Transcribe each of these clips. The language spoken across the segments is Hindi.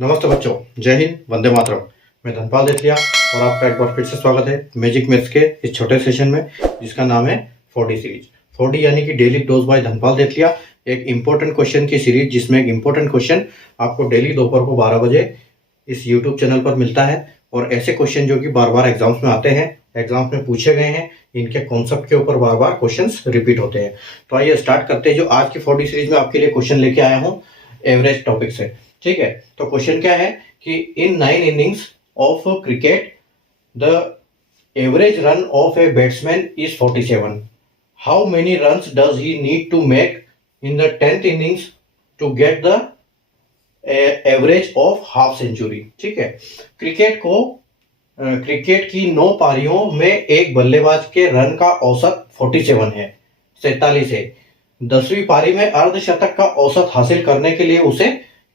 नमस्ते बच्चों, जय हिंद, वंदे मातरम। मैं धनपाल देथिया और आपका एक बार फिर से स्वागत है मैजिक मैथ्स के इस छोटे सेशन में जिसका नाम है 4D सीरीज। 4D यानी कि डेली डोज बाय धनपाल देथिया, एक इम्पोर्टेंट क्वेश्चन की सीरीज जिसमें एक इम्पोर्टेंट क्वेश्चन आपको डेली दोपहर को 12 बजे इस यूट्यूब चैनल पर मिलता है। और ऐसे क्वेश्चन जो कि बार बार एग्जाम्स में आते हैं, एग्जाम्स में पूछे गए हैं, इनके कॉन्सेप्ट के ऊपर बार बार क्वेश्चंस रिपीट होते हैं। तो आइए स्टार्ट करते हैं। जो आज की 4D सीरीज में आपके लिए क्वेश्चन लेके आया हूँ एवरेज टॉपिक से, ठीक है। तो क्वेश्चन क्या है कि in 9 innings of cricket the average run of a batsman is 47। How many runs does he need to make in the 10th innings to get the average of half century, ठीक है। क्रिकेट की 9 पारियों में एक बल्लेबाज के रन का औसत 47 है, 47 है। 10वीं पारी में अर्धशतक का औसत हासिल करने के लिए उसे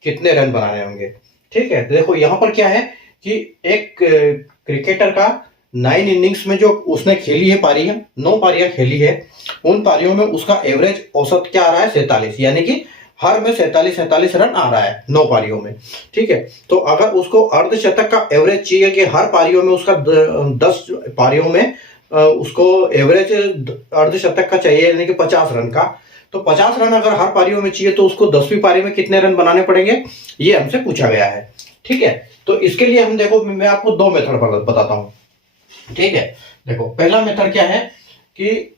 कितने रन बनाने होंगे, ठीक है। देखो यहाँ पर क्या है कि एक क्रिकेटर का 9 इनिंग्स में जो उसने खेली है पारियां, 9 पारियां खेली है, उन पारियों में उसका एवरेज औसत क्या आ रहा है 47, यानी कि हर में 47 रन आ रहा है 9 पारियों में, ठीक है। तो अगर उसको अर्धशतक का एवरेज चाहिए कि हर पारियों में उसका 10 पारियों में उसको एवरेज अर्धशतक का चाहिए यानी कि 50 रन का, तो 50 रन अगर हर पारियों में चाहिए तो उसको 10वीं पारी में कितने रन बनाने पड़ेंगे, ये हमसे पूछा गया है, ठीक है। तो इसके लिए हम देखो, मैं आपको 2 मेथड बताता हूं, ठीक है। देखो पहला मेथड क्या है कि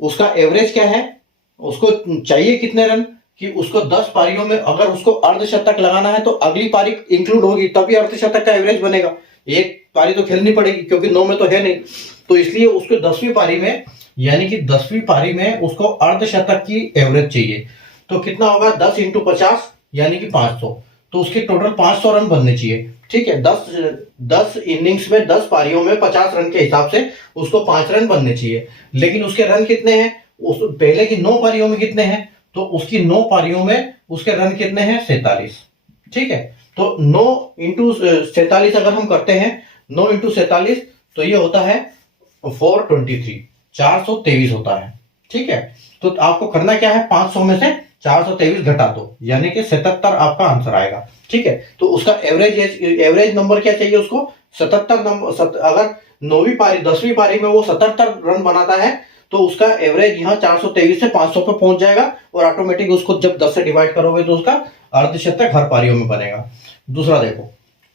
उसका एवरेज क्या है, उसको चाहिए कितने रन कि उसको 10 पारियों में अगर उसको अर्धशतक लगाना है तो अगली पारी इंक्लूड होगी तभी अर्धशतक का एवरेज बनेगा। एक पारी तो खेलनी पड़ेगी क्योंकि 9 में तो है नहीं, तो इसलिए उसको 10वीं पारी में यानी कि 10वीं पारी में उसको अर्धशतक की एवरेज चाहिए। तो कितना होगा 10 × 50 यानी कि 500, तो उसके टोटल 500 रन बनने चाहिए, ठीक है। 10 इनिंग्स में 10 पारियों में 50 रन के हिसाब से उसको 5 रन बनने चाहिए। लेकिन उसके रन कितने हैं, उस पहले की 9 पारियों में कितने हैं, तो उसकी 9 पारियों में उसके रन कितने हैं 47, ठीक है। तो 9 × 47 अगर हम करते हैं, 9 × 47 तो ये होता है 423 होता है, ठीक है। तो आपको करना क्या है, 500 में से 423 घटा दो यानी कि 77 आपका आंसर आएगा, ठीक है। तो उसका एवरेज नंबर क्या चाहिए उसको 77 नंबर। अगर 9वीं पारी 10वीं पारी में वो 77 रन बनाता है तो उसका एवरेज यहाँ 423 से 500 पे पहुंच जाएगा और ऑटोमेटिक उसको जब 10 से डिवाइड करोगे तो उसका अर्धशतक हर पारियों में बनेगा। दूसरा देखो,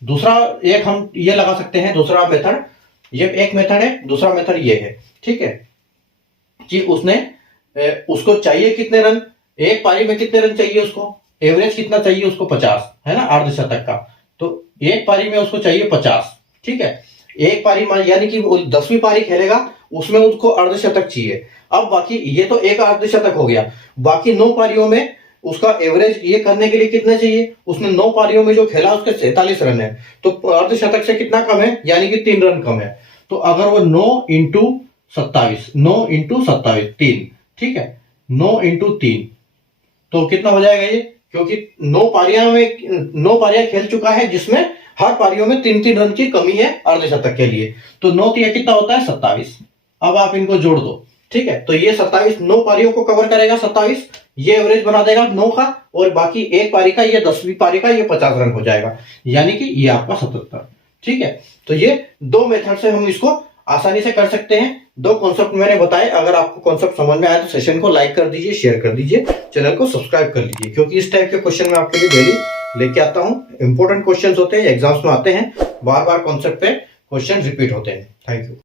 दूसरा एक हम ये लगा सकते हैं, दूसरा मेथड, ये एक मेथड है, दूसरा मेथड ये है, ठीक है, कि उसको चाहिए कितने रन, एक पारी में कितने रन चाहिए उसको, एवरेज कितना चाहिए उसको 50 है ना अर्धशतक का, तो एक पारी में उसको चाहिए 50, ठीक है। एक पारी यानी कि 10वीं पारी खेलेगा उसमें उसको अर्धशतक चाहिए। अब बाकी ये तो एक अर्धशतक हो गया, बाकी 9 पारियों में उसका एवरेज ये करने के लिए कितना चाहिए, उसने 9 पारियों में जो खेला उसके 47 रन है, तो अर्धशतक से कितना कम है यानी कि 3 रन कम है। तो अगर वो 9 × 27 3, ठीक है, 9 × 3 तो कितना हो जाएगा ये, क्योंकि 9 पारियां खेल चुका है जिसमें हर पारियों में 3 रन की कमी है अर्धशतक के लिए, तो 9 3 कितना होता है 27। अब आप इनको जोड़ दो, ठीक है, तो ये 27 9 पारियों को कवर करेगा, 27 ये एवरेज बना देगा 9 का, और बाकी एक पारी का ये 10वीं पारी का ये 50 रन हो जाएगा यानी कि ये आपका 77, ठीक है। तो ये 2 मेथड से हम इसको आसानी से कर सकते हैं। 2 कॉन्सेप्ट मैंने बताए। अगर आपको कॉन्सेप्ट समझ में आया तो सेशन को लाइक कर दीजिए, शेयर कर दीजिए, चैनल को सब्सक्राइब कर लीजिए, क्योंकि इस टाइप के क्वेश्चन मैं आपके लिए डेली लेके आता हूं। इंपॉर्टेंट क्वेश्चंस होते हैं, एग्जाम्स में आते हैं, बार बार कॉन्सेप्ट पे क्वेश्चन रिपीट होते हैं। Thank you.